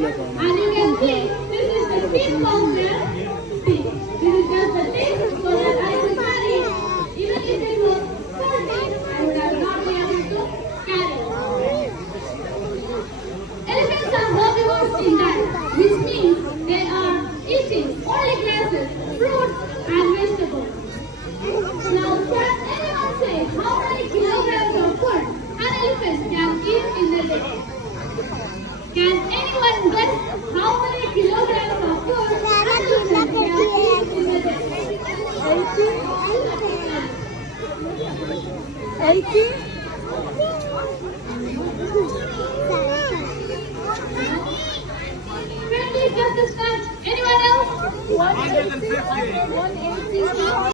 And you can see, this is the tip powder. See, this is just the tip so that I will carry it. Even if it was 40, I would have not been able to carry it. Elephants are herbivores in that, which means they are eating only grasses, fruits and vegetables. Now, can anyone say how many kilograms of food an elephant can eat in a day? Can anyone guess how many kilograms of food an elephant can eat in a day? 80? 20 just as much. Anyone else? 180? 180?